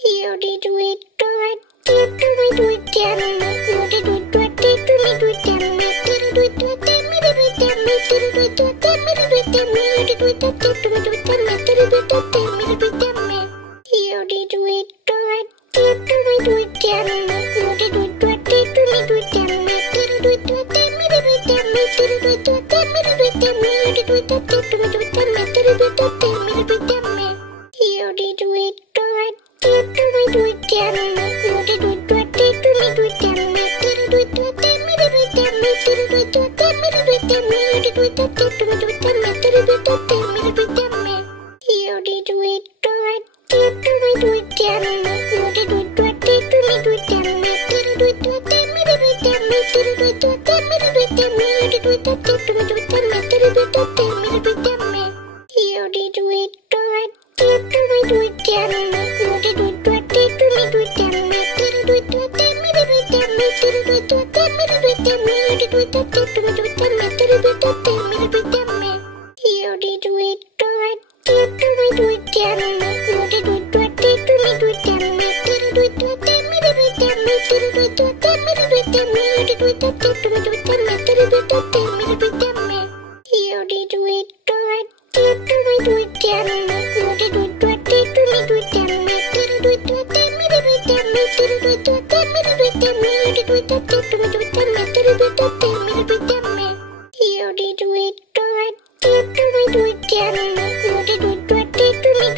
Io di twitto e ti twittiamo, io di twitto e ti twittiamo, ti twitto e te mi twittiamo, ti twitto e te mi twittiamo, io di twitto e te mi twittiamo, ti twitto e te mi twittiamo. Io di twitto e ti twittiamo, io di twitto e ti twittiamo, ti twitto e te mi twittiamo, ti twitto e te mi twittiamo, io di twitto e te mi twittiamo, ti twitto e te mi twittiamo. Io di twitto e ti twittiamo, io di twitto e ti twittiamo, ti twitto e te mi twittiamo, ti twitto e te mi twittiamo, io di twitto e te mi twittiamo, ti twitto e te mi twittiamo. Io di twitto e ti twittiamo, io di twitto e ti twittiamo, ti twitto e te mi twittiamo, ti twitto e te mi twittiamo, io di twitto e te mi twittiamo, ti twitto e te mi twittiamo. Io di twitto e ti twittiamo, io di twitto e ti twittiamo, ti twitto e te mi twittiamo, ti twitto e te mi twittiamo, io di twitto e te mi twittiamo, ti twitto e te mi twittiamo. Io di twitto e ti twittiamo, io di twitto e ti twittiamo, ti twitto e te mi twittiamo, ti twitto e te mi twittiamo, io di twitto e te mi twittiamo, ti twitto e te mi twittiamo. Io di twitto e ti twittiamo, io di twitto e ti twittiamo, ti twitto e te mi twittiamo, ti twitto e te mi twittiamo, io di twitto e te mi twittiamo, ti twitto e te mi twittiamo. Io di twitto e ti twittiamo, io di twitto e ti twittiamo, ti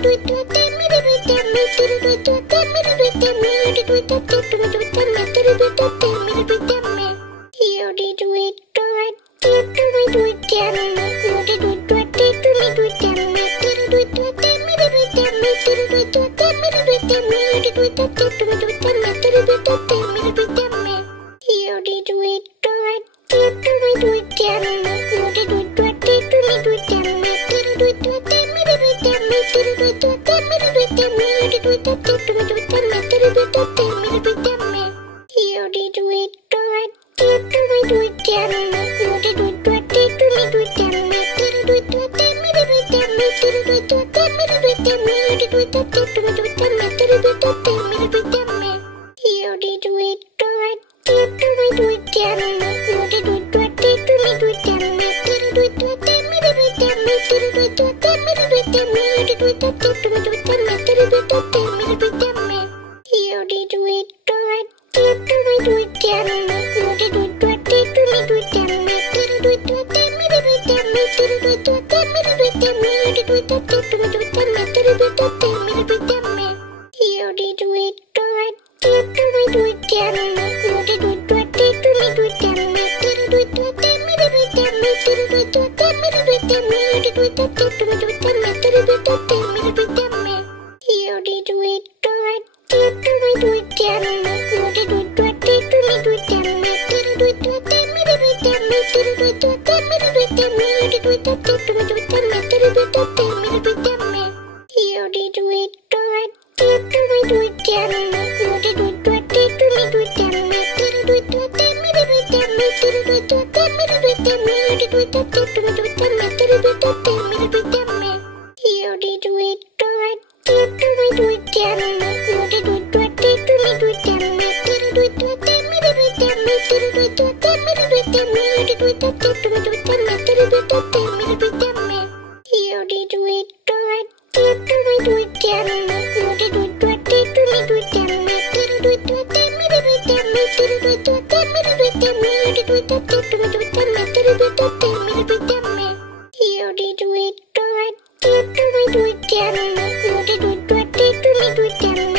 twitto e te mi twittiamo, ti twitto e te mi twittiamo, io di twitto e te mi twittiamo, ti twitto e te mi twittiamo. Io di twitto e ti twittiamo, io di twitto e ti twittiamo, ti twitto e te mi twittiamo, ti twitto e te mi twittiamo, io di twitto e te mi twittiamo, ti twitto e te mi twittiamo. Io di twitto e ti twittiamo, io di twitto e ti twittiamo, ti twitto e te mi twittiamo, ti twitto e te mi twittiamo, io di twitto e te mi twittiamo, ti twitto e te mi twittiamo. Io di twitto e ti twittiamo, io di twitto e ti twittiamo, ti twitto e te mi twittiamo, ti twitto e te mi twittiamo, io di twitto e te mi twittiamo, ti twitto e te mi twittiamo. Io di twitto e ti twittiamo, io di twitto e ti twittiamo, ti twitto e te mi twittiamo, ti twitto e te mi twittiamo, io di twitto e te mi twittiamo, ti twitto e te mi twittiamo. Io di twitto e ti twittiamo, io di twitto e ti twittiamo, ti twitto e te mi twittiamo, ti twitto e te mi twittiamo, io di twitto e te mi twittiamo, ti twitto e te mi twittiamo. Io di twitto e ti twittiamo, io di twitto e ti twittiamo, ti twitto e te mi twittiamo, ti twitto e te mi twittiamo, io di twitto e te mi twittiamo, ti twitto e te mi twittiamo. Io di twitto e ti twittiamo, io di twitto e ti twittiamo, ti twitto e te mi twittiamo, ti twitto e te mi twittiamo, io di twitto e te mi twittiamo, ti twitto e te mi twittiamo. Io di twitto e ti twittiamo, io di twitto e ti twittiamo, ti twitto e te mi twittiamo, ti twitto e te mi twittiamo, io di twitto e te mi twittiamo, ti twitto e te mi twittiamo. Io di twitto e ti twittiamo, io di twitto e ti twittiamo, ti twitto e te mi twittiamo, ti twitto e te mi twittiamo, io di twitto e te mi twittiamo, ti twitto e te mi twittiamo. Io di twitto e ti twittiamo, io di twitto e ti twittiamo, ti twitto e te mi twittiamo, ti twitto e te mi twittiamo, io di twitto e te mi twittiamo, ti twitto e te mi twittiamo. Io di twitto e ti twittiamo, io di twitto e ti twittiamo,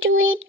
Do it.